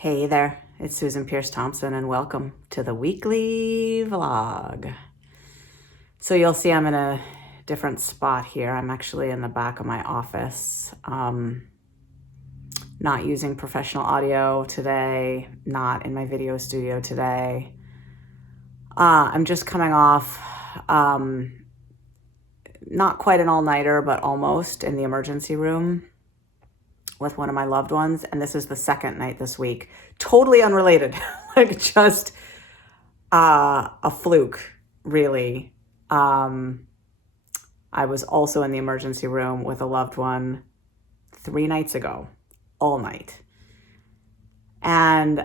Hey there, it's Susan Pierce Thompson, and welcome to the weekly vlog. So you'll see I'm in a different spot here. I'm actually in the back of my office, not using professional audio today, not in my video studio today. I'm just coming off, not quite an all-nighter, but almost, in the emergency room with one of my loved ones. And this is the second night this week. Totally unrelated, like just a fluke, really. I was also in the emergency room with a loved one 3 nights ago, all night. And,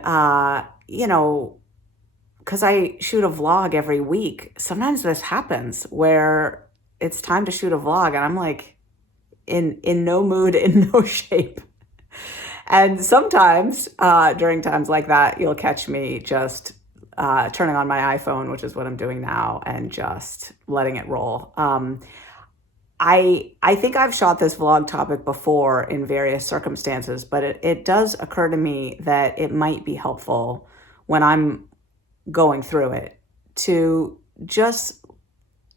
because I shoot a vlog every week, sometimes this happens where it's time to shoot a vlog and I'm like, in no mood, in no shape. And sometimes during times like that, you'll catch me just turning on my iPhone, which is what I'm doing now, and just letting it roll. I think I've shot this vlog topic before in various circumstances, but it does occur to me that it might be helpful when I'm going through it to just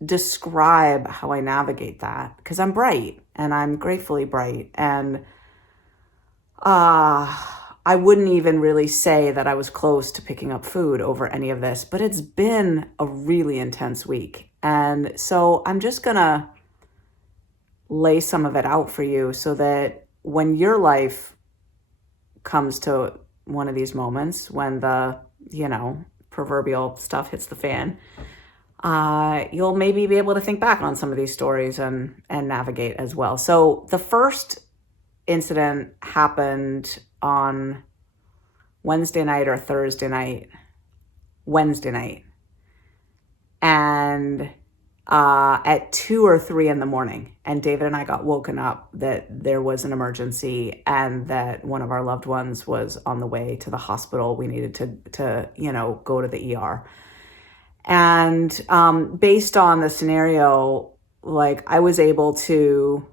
describe how I navigate that, because I'm bright and I'm gratefully bright, and I wouldn't even really say that I was close to picking up food over any of this, but it's been a really intense week. And so I'm just gonna lay some of it out for you so that when your life comes to one of these moments, when the, proverbial stuff hits the fan, you'll maybe be able to think back on some of these stories and navigate as well. So the first incident happened on Wednesday night or Thursday night, Wednesday night. And at 2 or 3 in the morning, and David and I got woken up that there was an emergency and that one of our loved ones was on the way to the hospital. We needed to go to the ER. And based on the scenario, I was able to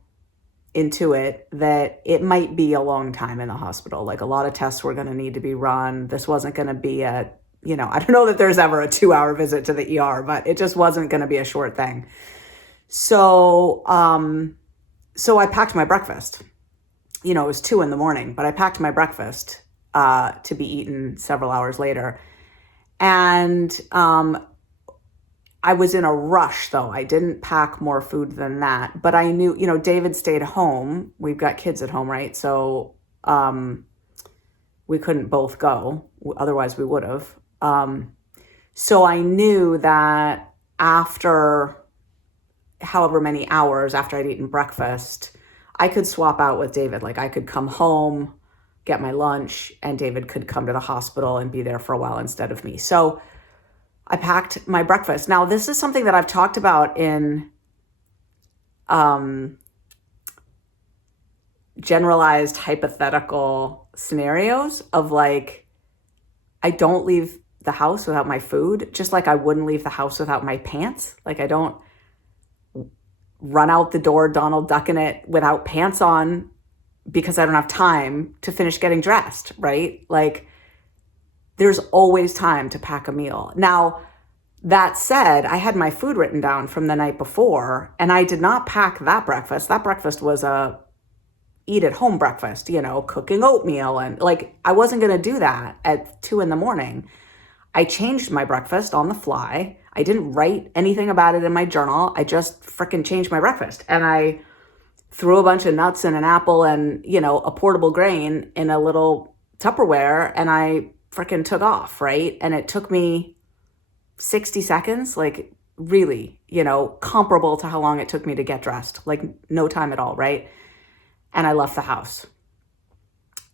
intuit that it might be a long time in the hospital. A lot of tests were going to need to be run. This wasn't going to be I don't know that there's ever a 2-hour visit to the ER, but it just wasn't going to be a short thing. So I packed my breakfast. It was 2 in the morning, but I packed my breakfast to be eaten several hours later. And I was in a rush, though. I didn't pack more food than that, but I knew, David stayed home. We've got kids at home, right? So we couldn't both go. Otherwise, we would have. So I knew that after however many hours after I'd eaten breakfast, I could swap out with David. I could come home, get my lunch, and David could come to the hospital and be there for a while instead of me. So I packed my breakfast. Now, this is something that I've talked about in generalized hypothetical scenarios of I don't leave the house without my food, just like I wouldn't leave the house without my pants. I don't run out the door Donald ducking it without pants on because I don't have time to finish getting dressed, right? There's always time to pack a meal. Now, that said, I had my food written down from the night before, and I did not pack that breakfast. That breakfast was a eat-at-home breakfast, cooking oatmeal. And I wasn't going to do that at 2 in the morning. I changed my breakfast on the fly. I didn't write anything about it in my journal. I just freaking changed my breakfast. And I threw a bunch of nuts and an apple and, a portable grain in a little Tupperware, and I freaking took off, right? And it took me 60 seconds, really, comparable to how long it took me to get dressed, no time at all, right? And I left the house.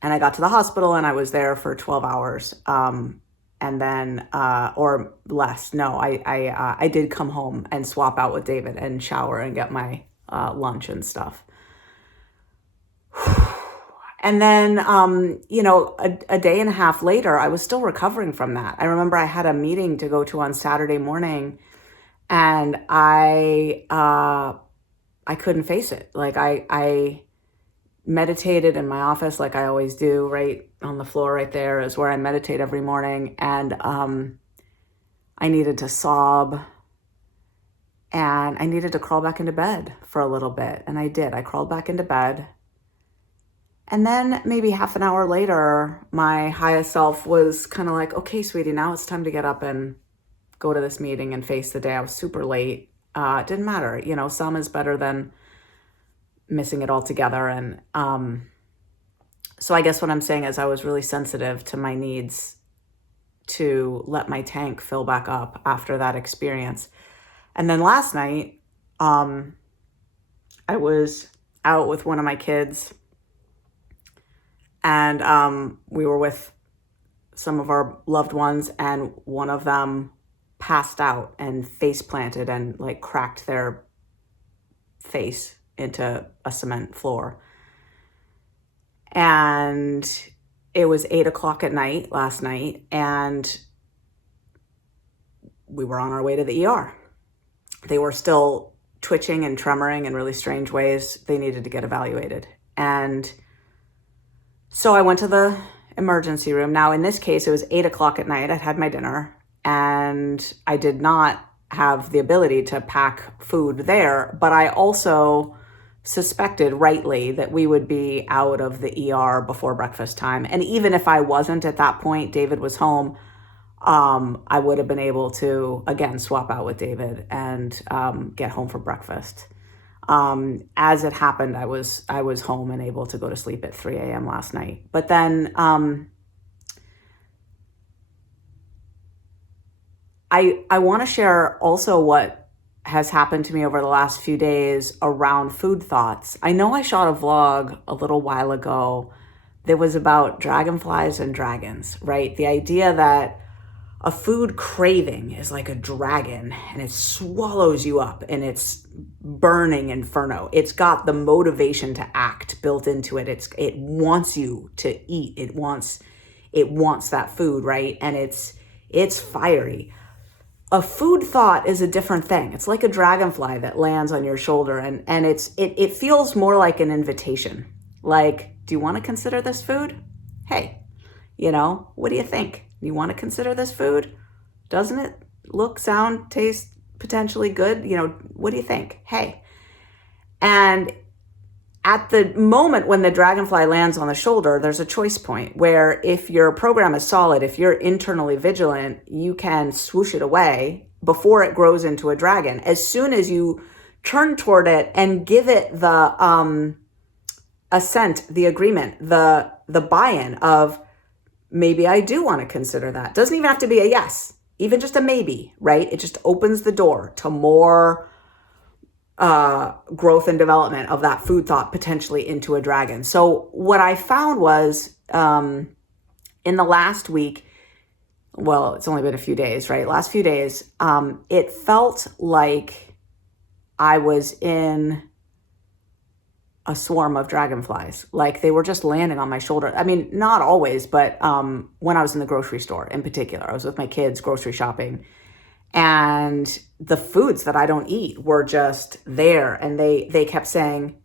And I got to the hospital and I was there for 12 hours. And then, or less, no, I did come home and swap out with David and shower and get my lunch and stuff. And then, a day and a half later, I was still recovering from that. I remember I had a meeting to go to on Saturday morning, and I couldn't face it. I meditated in my office like I always do. Right on the floor right there is where I meditate every morning. And I needed to sob, and I needed to crawl back into bed for a little bit. And I did. I crawled back into bed. And then maybe half an hour later, my highest self was kind of like, okay, sweetie, now it's time to get up and go to this meeting and face the day. I was super late. It didn't matter. Some is better than missing it altogether. And so I guess what I'm saying is I was really sensitive to my needs to let my tank fill back up after that experience. And then last night, I was out with one of my kids, and we were with some of our loved ones, and one of them passed out and face planted and like cracked their face into a cement floor. And it was 8:00 at night last night, and we were on our way to the ER. They were still twitching and tremoring in really strange ways. They needed to get evaluated. And so I went to the emergency room. Now, in this case, it was 8:00 at night. I'd had my dinner, and I did not have the ability to pack food there, but I also suspected rightly that we would be out of the ER before breakfast time. And even if I wasn't at that point, David was home, I would have been able to, again, swap out with David and get home for breakfast. As it happened, I was home and able to go to sleep at 3 a.m. last night. But then I want to share also what has happened to me over the last few days around food thoughts. I know I shot a vlog a little while ago that was about dragonflies and dragons, right? The idea that a food craving is like a dragon and it swallows you up and it's burning inferno. It's got the motivation to act built into it. It wants you to eat. It wants that food, right? And it's fiery. A food thought is a different thing. It's like a dragonfly that lands on your shoulder, and it feels more like an invitation. Like, do you want to consider this food? Hey, what do you think? You want to consider this food? Doesn't it look, sound, taste potentially good? What do you think? Hey. And at the moment when the dragonfly lands on the shoulder, there's a choice point where if your program is solid, if you're internally vigilant, you can swoosh it away before it grows into a dragon. As soon as you turn toward it and give it the assent, the agreement, the buy-in of, maybe I do want to consider that. Doesn't even have to be a yes, even just a maybe, right? It just opens the door to more growth and development of that food thought potentially into a dragon. So what I found was in the last week, well, it's only been a few days, right? Last few days, it felt like I was in a swarm of dragonflies. Like they were just landing on my shoulder. I mean, not always, but when I was in the grocery store in particular, I was with my kids grocery shopping, and the foods that I don't eat were just there. And they kept saying,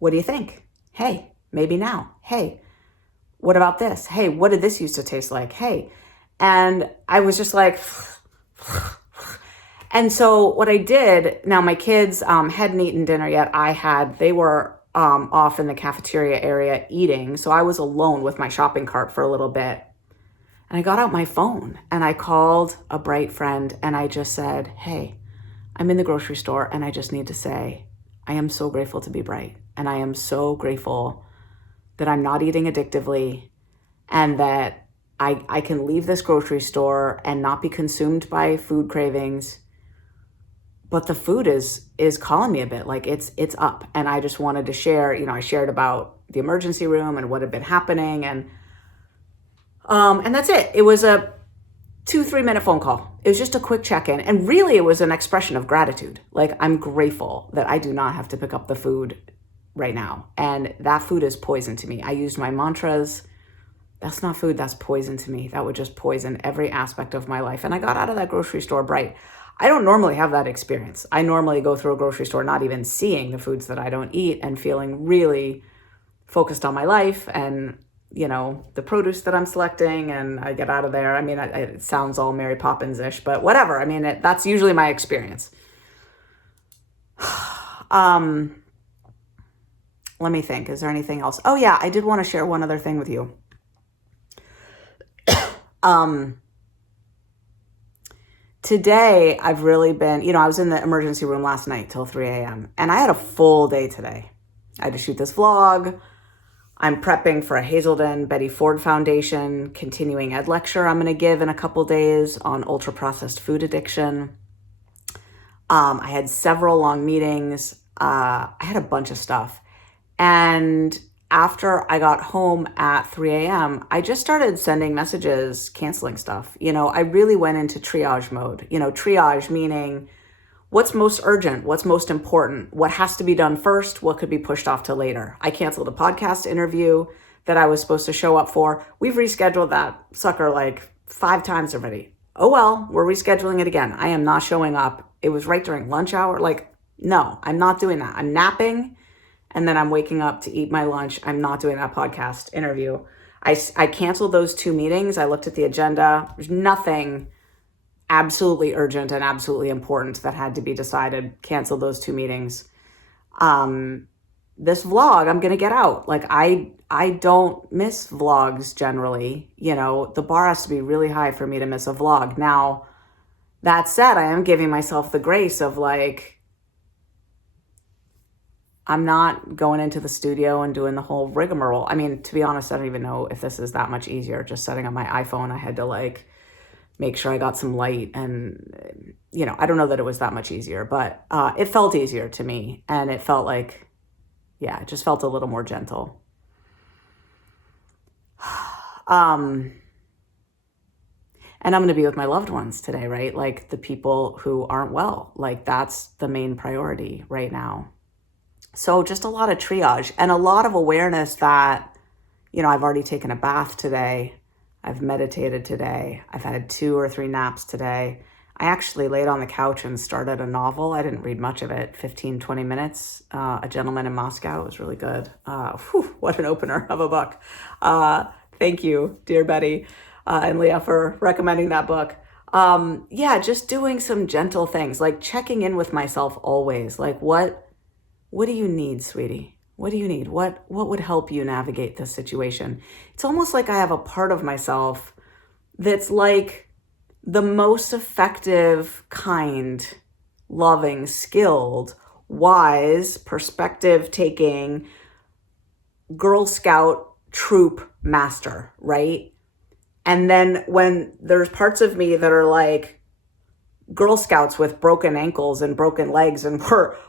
what do you think? Hey, maybe now. Hey, what about this? Hey, what did this used to taste like? Hey. And I was just like, and so what I did, now my kids hadn't eaten dinner yet. They were off in the cafeteria area eating. So I was alone with my shopping cart for a little bit. And I got out my phone and I called a bright friend and I just said, hey, I'm in the grocery store and I just need to say, I am so grateful to be bright. And I am so grateful that I'm not eating addictively and that I can leave this grocery store and not be consumed by food cravings. But the food is calling me a bit, like it's up. And I just wanted to share, I shared about the emergency room and what had been happening. And that's it. It was a 2-3 minute phone call. It was just a quick check-in. And really it was an expression of gratitude. Like I'm grateful that I do not have to pick up the food right now. And that food is poison to me. I used my mantras. That's not food, that's poison to me. That would just poison every aspect of my life. And I got out of that grocery store bright. I don't normally have that experience. I normally go through a grocery store not even seeing the foods that I don't eat and feeling really focused on my life and, the produce that I'm selecting, and I get out of there. I mean, it sounds all Mary Poppins-ish, but whatever. I mean, that's usually my experience. Let me think. Is there anything else? Oh yeah, I did want to share one other thing with you. Today I've really been, I was in the emergency room last night till 3 a.m. and I had a full day today. I had to shoot this vlog. I'm prepping for a Hazelden Betty Ford Foundation continuing ed lecture I'm going to give in a couple days on ultra-processed food addiction. I had several long meetings. I had a bunch of stuff. And after I got home at 3 a.m., I just started sending messages, canceling stuff. I really went into triage mode. Triage meaning what's most urgent, what's most important, what has to be done first, what could be pushed off to later. I canceled a podcast interview that I was supposed to show up for. We've rescheduled that sucker like 5 times already. Oh well, we're rescheduling it again. I am not showing up. It was right during lunch hour. No, I'm not doing that. I'm napping and then I'm waking up to eat my lunch. I'm not doing that podcast interview. I canceled those 2 meetings. I looked at the agenda. There's nothing absolutely urgent and absolutely important that had to be decided. Cancel those 2 meetings. This vlog I'm going to get out. I don't miss vlogs generally. The bar has to be really high for me to miss a vlog. Now, that said, I am giving myself the grace of I'm not going into the studio and doing the whole rigmarole. I mean, to be honest, I don't even know if this is that much easier. Just setting up my iPhone, I had to make sure I got some light and, I don't know that it was that much easier, but it felt easier to me. And it felt it just felt a little more gentle. And I'm going to be with my loved ones today, right? The people who aren't well, that's the main priority right now. So just a lot of triage and a lot of awareness that, I've already taken a bath today. I've meditated today. I've had 2 or 3 naps today. I actually laid on the couch and started a novel. I didn't read much of it, 15, 20 minutes. A Gentleman in Moscow. It was really good. What an opener of a book. Thank you, dear Betty and Leah, for recommending that book. Just doing some gentle things, checking in with myself always. What do you need, sweetie? What do you need? What would help you navigate this situation? It's almost like I have a part of myself that's the most effective, kind, loving, skilled, wise, perspective-taking Girl Scout troop master, right? And then when there's parts of me that are Girl Scouts with broken ankles and broken legs and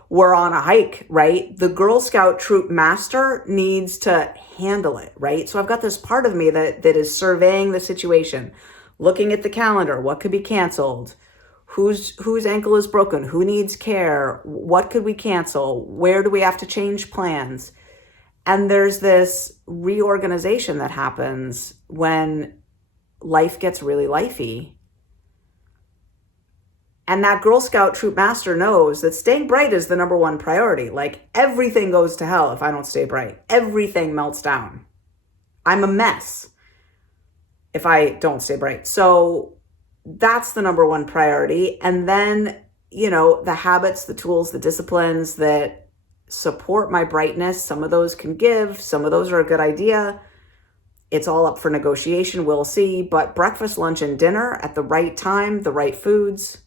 we're on a hike, right? The Girl Scout troop master needs to handle it, right? So I've got this part of me that is surveying the situation, looking at the calendar, what could be canceled, whose ankle is broken, who needs care, what could we cancel, where do we have to change plans? And there's this reorganization that happens when life gets really lifey. And that Girl Scout troop master knows that staying bright is the number one priority. Everything goes to hell if I don't stay bright. Everything melts down. I'm a mess if I don't stay bright. So that's the number one priority. And then, the habits, the tools, the disciplines that support my brightness, some of those can give, some of those are a good idea. It's all up for negotiation. We'll see. But breakfast, lunch, and dinner at the right time, the right foods,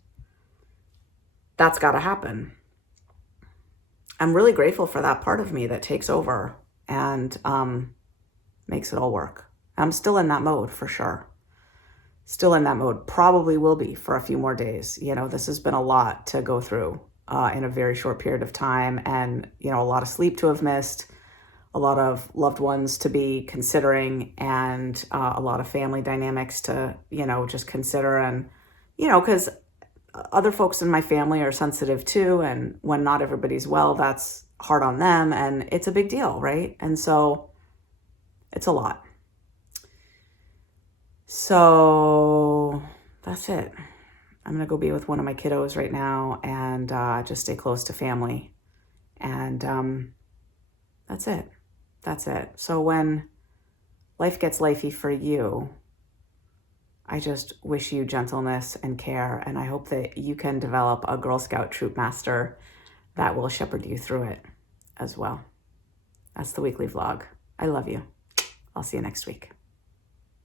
that's got to happen. I'm really grateful for that part of me that takes over and makes it all work. I'm still in that mode for sure. Still in that mode. Probably will be for a few more days. This has been a lot to go through in a very short period of time, and, a lot of sleep to have missed, a lot of loved ones to be considering, and a lot of family dynamics to, just consider. And, because other folks in my family are sensitive too. And when not everybody's well, that's hard on them. And it's a big deal, right? And so it's a lot. So that's it. I'm going to go be with one of my kiddos right now and just stay close to family. And that's it. That's it. So when life gets lifey for you, I just wish you gentleness and care, and I hope that you can develop a Girl Scout troop master that will shepherd you through it as well. That's the weekly vlog. I love you. I'll see you next week.